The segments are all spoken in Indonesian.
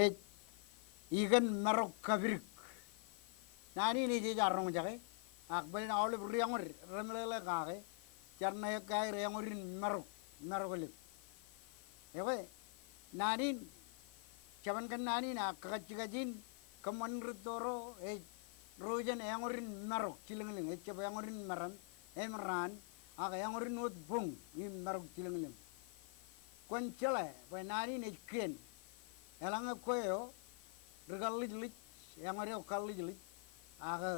e igan marok kabirik nani ni je jarong jage akbal na awle riangor remlele kage charna ya kai riangorin marok ewe nanin caban kan nani na kakacikajin kaman ritoro rojan yangorin marok cilengling caba yangorin maran emran aga yangorin wot bung i marok cilengling kon cele pa nani ne kien elanga koyo regalit yangore okalit aga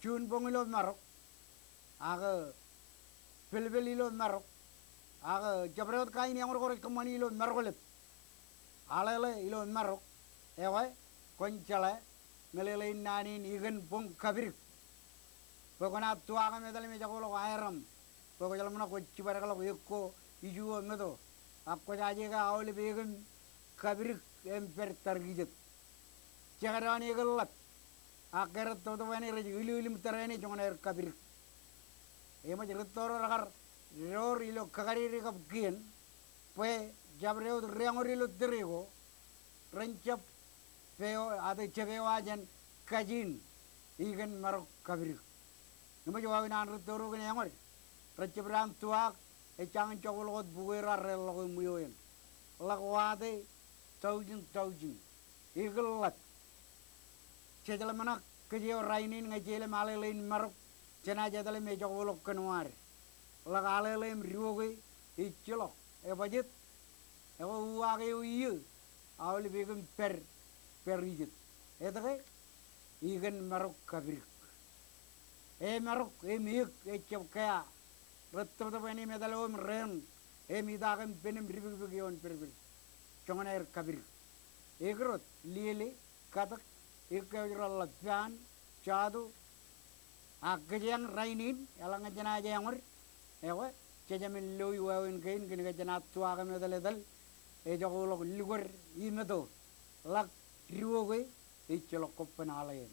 jun bongilo marok aga pelbelilo marok aga jabrot kain yangor kore kamani lo marokolet alele ilo marok ewe koncale ngelele nani igen bong kabirik pokona tuaga medal me jagolo airam poko jalamna ko cibara kala ko yekko ijuo medo akko jaje ga awle begen kabirik emper targijet jagarani gelat akarat to wani reji ilim tarani jongana kabirik ema jeretoro ragar ror ilo kagari kap gien pe jabreo riangori lo derigo rencap peo ada cebeo ajan kajin igen marok kabir numa jawa nan rutoro gene yangor recep ram tuak e chang chokolot buera relo muyoen lagwade taujin igelat cejala mana kejeo rainin ngajele malelein marok cena jadale me chokolok kenwar lagalelem riwoge ichilo e bajet e uage uyu awli begum perijit etake igen marok kabir e marok e miuk e chokaya retto bani medalom ren e midagem benem ribigion perbir chonganer kabir egrot liele katak ikajralla pan chadu akjang rainin elanga jana jangor ewe cejamin loy wawin kain gini ka janat tuaga medaledal e jogolo ligor imedo lak riwoge e chelo koppenalayen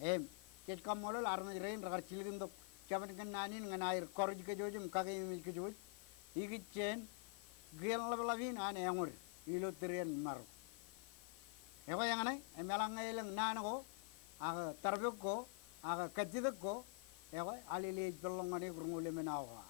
em cet kamolo larna rein ragar cilidin dok caban kan nanin ngan air korj ke jojum kage mi ke joj igi cen gel labin an engor ilo terien maro ewe yang anai emelang eleng nanago aga tarbeko aga kajideko ewe alile jolongane grungule menawa